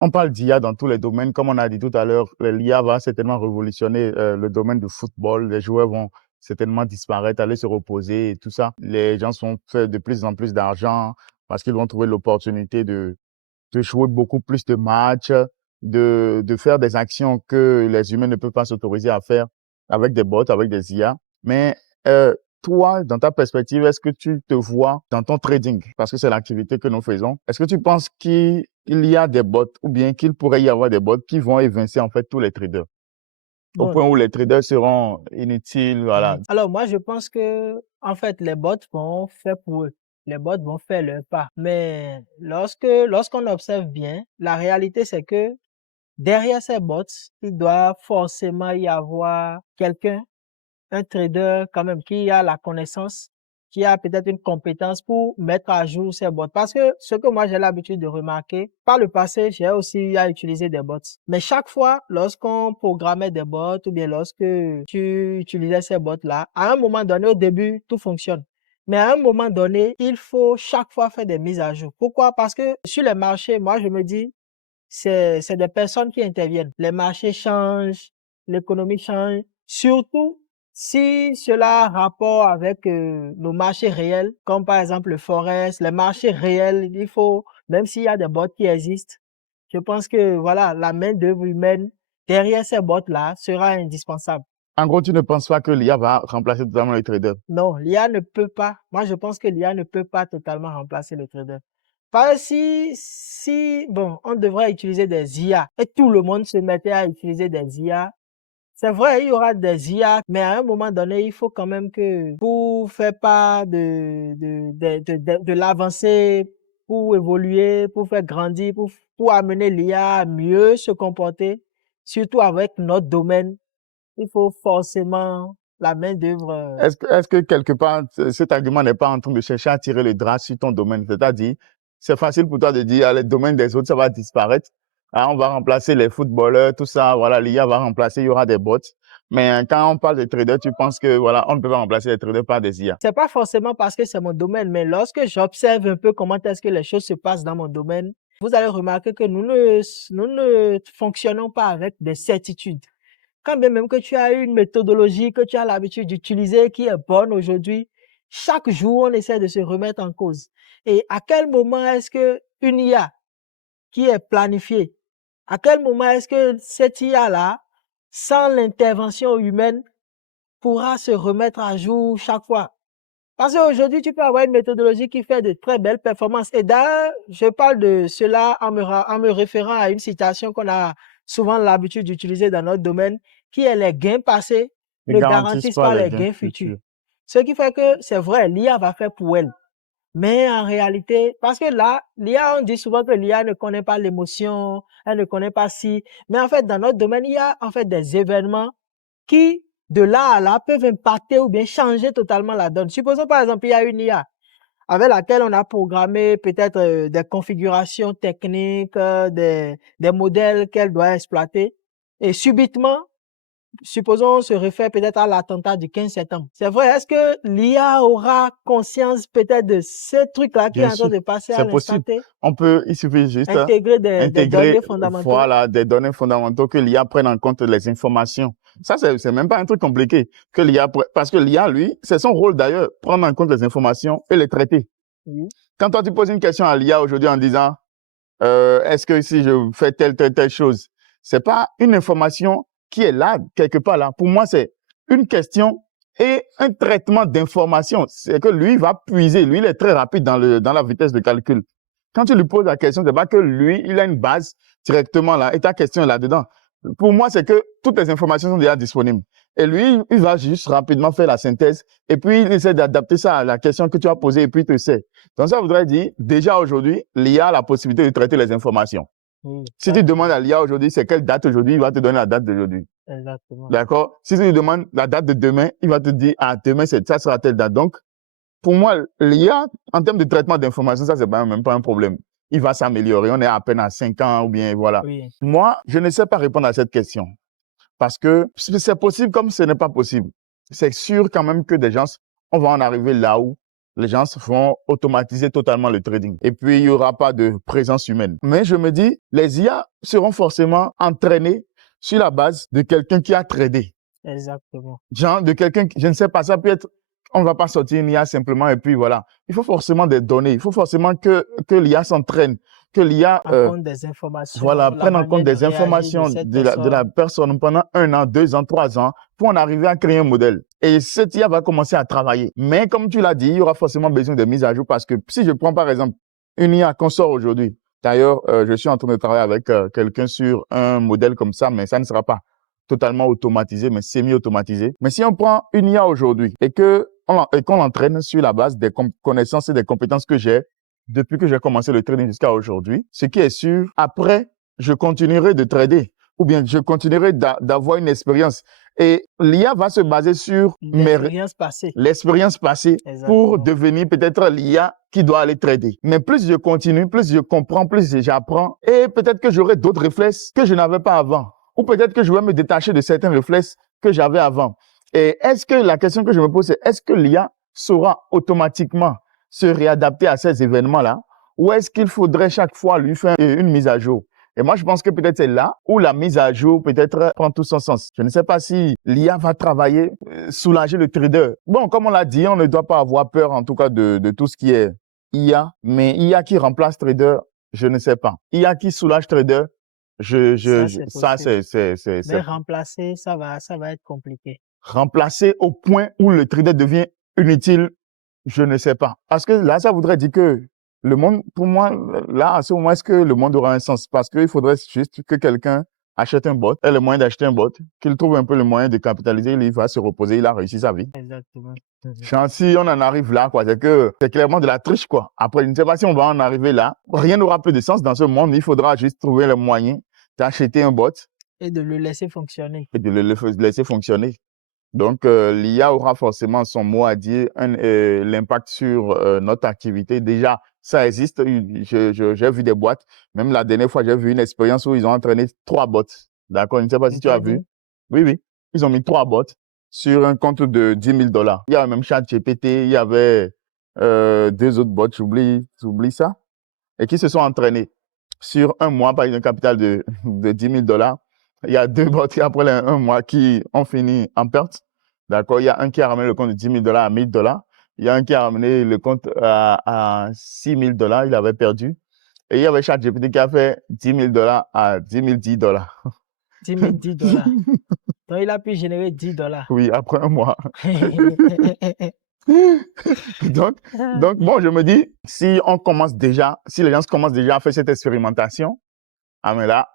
On parle d'IA dans tous les domaines. Comme on a dit tout à l'heure, l'IA va certainement révolutionner le domaine du football. Les joueurs vont certainement disparaître, aller se reposer et tout ça. Les gens vont faire de plus en plus d'argent parce qu'ils vont trouver l'opportunité de jouer beaucoup plus de matchs, de faire des actions que les humains ne peuvent pas s'autoriser à faire avec des bots, avec des IA. Mais toi, dans ta perspective, est-ce que tu te vois dans ton trading, parce que c'est l'activité que nous faisons, est-ce que tu penses qu'il y a des bots ou bien qu'il pourrait y avoir des bots qui vont évincer en fait tous les traders au Bon, point où les traders seront inutiles, voilà. alors moi, je pense que, en fait, les bots vont faire pour eux. Les bots vont faire leur part. Mais lorsqu'on observe bien, la réalité, c'est que derrière ces bots, il doit forcément y avoir quelqu'un, un trader quand même, qui a la connaissance, qui a peut-être une compétence pour mettre à jour ces bots. Parce que ce que moi j'ai l'habitude de remarquer, par le passé, j'ai aussi eu à utiliser des bots. Mais chaque fois, lorsqu'on programmait des bots ou bien lorsque tu utilisais ces bots-là, à un moment donné, au début, tout fonctionne. Mais à un moment donné, il faut chaque fois faire des mises à jour. Pourquoi? Parce que sur les marchés, moi je me dis, c'est des personnes qui interviennent. Les marchés changent, l'économie change, surtout si cela a rapport avec nos marchés réels, comme par exemple le forex, les marchés réels, il faut, même s'il y a des bots qui existent, je pense que voilà, la main-d'œuvre humaine derrière ces bots-là sera indispensable. En gros, tu ne penses pas que l'IA va remplacer totalement les traders? Non, l'IA ne peut pas. Moi, je pense que l'IA ne peut pas totalement remplacer le trader. Parce que bon, on devrait utiliser des IA et tout le monde se mettait à utiliser des IA. C'est vrai, il y aura des IA, mais à un moment donné, il faut quand même que pour faire part de l'avancée, pour évoluer, pour faire grandir, pour amener l'IA à mieux se comporter, surtout avec notre domaine, il faut forcément la main-d'œuvre. Est-ce que quelque part, cet argument n'est pas en train de chercher à tirer le drap sur ton domaine? C'est-à-dire, c'est facile pour toi de dire, ah, le domaine des autres, ça va disparaître. Ah, on va remplacer les footballeurs, tout ça. Voilà, l'IA va remplacer, il y aura des bots. Mais quand on parle de traders, tu penses que, voilà, on ne peut pas remplacer les traders par des IA. C'est pas forcément parce que c'est mon domaine, mais lorsque j'observe un peu comment est-ce que les choses se passent dans mon domaine, vous allez remarquer que nous ne fonctionnons pas avec des certitudes. Quand bien même que tu as une méthodologie que tu as l'habitude d'utiliser qui est bonne aujourd'hui, chaque jour, on essaie de se remettre en cause. Et à quel moment est-ce que une IA qui est planifiée, à quel moment est-ce que cette IA-là, sans l'intervention humaine, pourra se remettre à jour chaque fois? Parce qu'aujourd'hui, tu peux avoir une méthodologie qui fait de très belles performances. Et d'ailleurs, je parle de cela en me référant à une citation qu'on a souvent l'habitude d'utiliser dans notre domaine, qui est les gains passés Ne ne garantissent garantissent pas pas les les gains gains futurs. futurs. Ce qui fait que c'est vrai, l'IA va faire pour elle. Mais en réalité, parce que là, l'IA, on dit souvent que l'IA ne connaît pas l'émotion, elle ne connaît pas si. Mais en fait, dans notre domaine, il y a en fait des événements qui, de là à là, peuvent impacter ou bien changer totalement la donne. Supposons par exemple, il y a une IA avec laquelle on a programmé peut-être des configurations techniques, des modèles qu'elle doit exploiter. Et subitement, supposons on se réfère peut-être à l'attentat du 15 septembre. C'est vrai, est-ce que l'IA aura conscience peut-être de ce truc-là qui est Bien en train sûr, de passer à c'est l'instant possible. T? Il suffit juste Intégrer des intégrer, données fondamentaux? voilà, des données fondamentaux que l'IA prenne en compte les informations. Ça, c'est même pas un truc compliqué que parce que l'IA, lui, c'est son rôle d'ailleurs, prendre en compte les informations et les traiter. Oui. Quand toi, tu poses une question à l'IA aujourd'hui en disant, est-ce que si je fais telle chose, c'est pas une information qui est là, quelque part là. Pour moi, c'est une question et un traitement d'information. C'est que lui va puiser. Lui, il est très rapide dans la vitesse de calcul. Quand tu lui poses la question, c'est pas que lui, il a une base directement là et ta question est là-dedans. Pour moi, c'est que toutes les informations sont déjà disponibles. Et lui, il va juste rapidement faire la synthèse et puis il essaie d'adapter ça à la question que tu as posée et puis il te sait. Donc ça voudrait dire, déjà aujourd'hui, l'IA a la possibilité de traiter les informations. Oui, Si tu demandes à l'IA aujourd'hui, c'est quelle date aujourd'hui, il va te donner la date d'aujourd'hui. exactement. D'accord? Si tu lui demandes la date de demain, il va te dire, ah, demain, ça sera telle date. Donc, pour moi, l'IA, en termes de traitement d'informations, ça, c'est même pas un problème. Il va s'améliorer. On est à peine à 5 ans ou bien, voilà. Oui. Moi, je ne sais pas répondre à cette question parce que c'est possible comme ce n'est pas possible. C'est sûr quand même que des gens, on va en arriver là où les gens vont automatiser totalement le trading. Et puis, il n'y aura pas de présence humaine. Mais je me dis, les IA seront forcément entraînés sur la base de quelqu'un qui a tradé. Exactement. Genre, de quelqu'un, je ne sais pas, ça peut être, on ne va pas sortir une IA simplement et puis voilà. Il faut forcément des données. Il faut forcément que l'IA s'entraîne, que l'IA, En compte des informations, voilà, la prenne en compte manière de des réagir de informations cette de la personne pendant 1 an, 2 ans, 3 ans pour en arriver à créer un modèle. Et cette IA va commencer à travailler. Mais comme tu l'as dit, il y aura forcément besoin de mise à jour parce que si je prends par exemple une IA qu'on sort aujourd'hui, d'ailleurs, je suis en train de travailler avec quelqu'un sur un modèle comme ça, mais ça ne sera pas totalement automatisé, mais semi-automatisé. Mais si on prend une IA aujourd'hui et qu'on l'entraîne sur la base des connaissances et des compétences que j'ai depuis que j'ai commencé le trading jusqu'à aujourd'hui, ce qui est sûr, après, je continuerai de trader ou bien je continuerai d'avoir une expérience. Et l'IA va se baser sur l'expérience passée pour devenir peut-être l'IA qui doit aller trader. Mais plus je continue, plus je comprends, plus j'apprends et peut-être que j'aurai d'autres réflexes que je n'avais pas avant. Ou peut-être que je vais me détacher de certains réflexes que j'avais avant. Et la question que je me pose, c'est est-ce que l'IA saura automatiquement se réadapter à ces événements-là ou est-ce qu'il faudrait chaque fois lui faire une mise à jour? Et moi, je pense que peut-être c'est là où la mise à jour peut-être prend tout son sens. Je ne sais pas si l'IA va travailler, soulager le trader. Bon, comme on l'a dit, on ne doit pas avoir peur en tout cas de tout ce qui est IA, mais IA qui remplace trader, je ne sais pas. IA qui soulage trader, ça c'est mais remplacer, ça va être compliqué. Remplacer au point où le trader devient inutile, je ne sais pas. Parce que là, ça voudrait dire que le monde, pour moi, là, à ce moment, est-ce que le monde aura un sens? Parce qu'il faudrait juste que quelqu'un achète un bot, ait le moyen d'acheter un bot, qu'il trouve un peu le moyen de capitaliser, il va se reposer, il a réussi sa vie. Exactement. Si on en arrive là, quoi, c'est clairement de la triche, quoi. Après, je ne sais pas si on va en arriver là. Rien n'aura plus de sens dans ce monde. Il faudra juste trouver le moyen d'acheter un bot. Et de le laisser fonctionner. Et de le laisser fonctionner. Donc, l'IA aura forcément son mot à dire, l'impact sur notre activité. Déjà, ça existe. J'ai vu des boîtes. Même la dernière fois, j'ai vu une expérience où ils ont entraîné 3 bots. D'accord? Je ne sais pas si tu as vu. Oui, oui. Ils ont mis 3 bots sur un compte de $10,000. Il y avait même ChatGPT, il y avait 2 autres bots, j'oublie ça, et qui se sont entraînés sur un mois par un capital de $10,000. Il y a 2 bots qui, après un mois, qui ont fini en perte. D'accord? Il y a un qui a ramené le compte de $10,000 à $1,000. Il y a un qui a ramené le compte à $6,000. Il avait perdu. Et il y avait ChatGPT qui a fait $10,000 à $10,010. $10,010. Donc, il a pu générer $10. Oui, après un mois. donc, bon, je me dis, si les gens commencent déjà à faire cette expérimentation, mais là,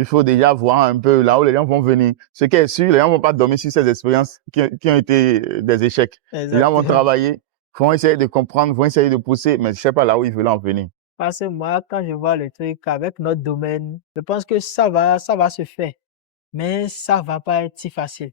il faut déjà voir un peu là où les gens vont venir. Ce qui est sûr, les gens vont pas dormir sur ces expériences qui ont été des échecs. Exactement. Les gens vont travailler, vont essayer de comprendre, vont essayer de pousser, mais je sais pas là où ils veulent en venir. Parce que moi, quand je vois le truc avec notre domaine, je pense que ça va se faire. Mais ça va pas être si facile.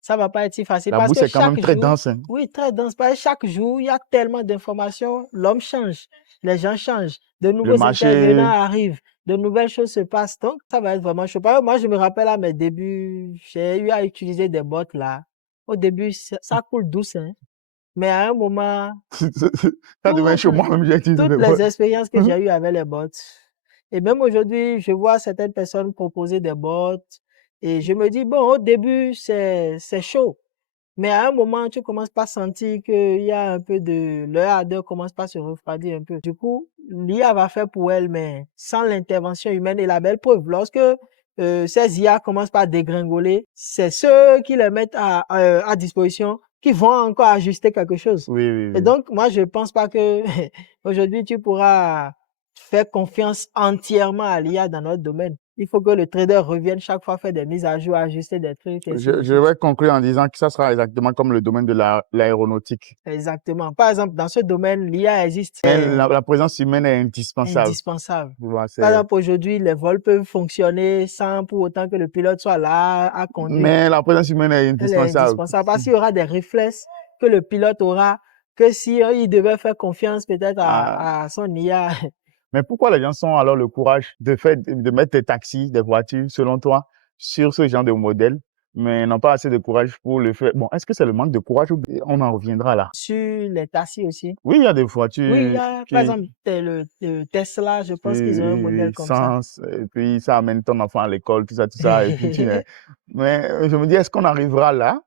Ça va pas être si facile La parce bourse que est quand même très dense. Hein. Oui, très dense. Parce que chaque jour, il y a tellement d'informations. L'homme change, les gens changent, de nouveaux intervenants arrivent, de nouvelles choses se passent. Donc, ça va être vraiment chaud. Moi, je me rappelle à mes débuts, j'ai eu à utiliser des bots là. Au début, ça coule douce, hein. Mais à un moment, ça devient chaud. Moi-même, j'ai utilisé toutes les expériences que j'ai eues avec les bots. Et même aujourd'hui, je vois certaines personnes proposer des bots. Et je me dis, bon, au début, c'est chaud. Mais à un moment, tu commences pas à sentir qu'il y a un peu leur ardeur commence pas à se refroidir un peu. Du coup, l'IA va faire pour elle, mais sans l'intervention humaine. Et la belle preuve, lorsque ces IA commencent pas à dégringoler, c'est ceux qui les mettent à disposition qui vont encore ajuster quelque chose. Oui, oui, oui. Et donc, moi, je pense pas que aujourd'hui, tu pourras faire confiance entièrement à l'IA dans notre domaine. Il faut que le trader revienne chaque fois faire des mises à jour, ajuster des trucs. Je vais conclure en disant que ça sera exactement comme le domaine de l'aéronautique. Exactement. Par exemple, dans ce domaine, l'IA existe. Mais la présence humaine est indispensable. Indispensable. Par exemple, aujourd'hui, les vols peuvent fonctionner sans pour autant que le pilote soit là à conduire. Mais la présence humaine est indispensable. Elle est indispensable parce qu'il y aura des réflexes que le pilote aura que si il devait faire confiance peut-être à son IA. Mais pourquoi les gens ont alors le courage de mettre des taxis, des voitures, selon toi, sur ce genre de modèle, mais n'ont pas assez de courage pour le faire. Bon, est-ce que c'est le manque de courage ou bien on en reviendra là? Sur les taxis aussi. Oui, il y a des Oui, il y voitures a, par qui, exemple, le Tesla, je pense qu'ils ont un modèle qui comme ça. sens, et puis ça amène ton enfant à l'école, tout ça, et puis mais je me dis, est-ce qu'on arrivera là,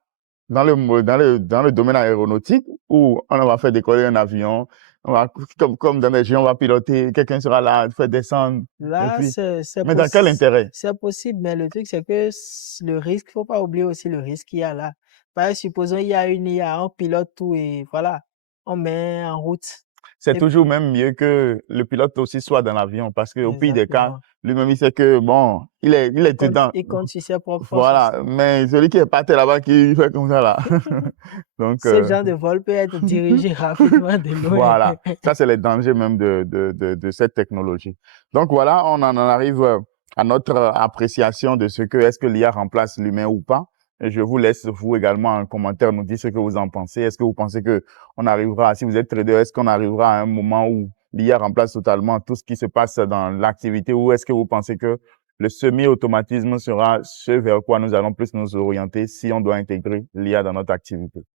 dans le domaine aéronautique, où on va faire décoller un avion, on va, comme dans les jeux, on va piloter, quelqu'un sera là, faire descendre, et Là, puis, mais dans quel intérêt? c'est possible, mais le truc, c'est que le risque, faut pas oublier aussi le risque qu'il y a là. Par exemple, supposons il y a une IA, on pilote tout et voilà, on met en route. C'est Et toujours même mieux que le pilote aussi soit dans l'avion, parce qu'au pire des cas, exactement. lui-même, il sait que, bon, il est dedans. Il compte sur ses propres forces aussi. Voilà, mais celui qui est parti là-bas, qui fait comme ça, là. Donc, Ce genre de vol peut être dirigé rapidement de loin. voilà, ça, c'est les dangers même de cette technologie. Donc, voilà, on en arrive à notre appréciation de ce que, est-ce que l'IA remplace l'humain ou pas. Et je vous laisse, vous également, en commentaire, nous dire ce que vous en pensez. Est-ce que vous pensez que on arrivera, si vous êtes trader, est-ce qu'on arrivera à un moment où l'IA remplace totalement tout ce qui se passe dans l'activité, ou est-ce que vous pensez que le semi-automatisme sera ce vers quoi nous allons plus nous orienter si on doit intégrer l'IA dans notre activité?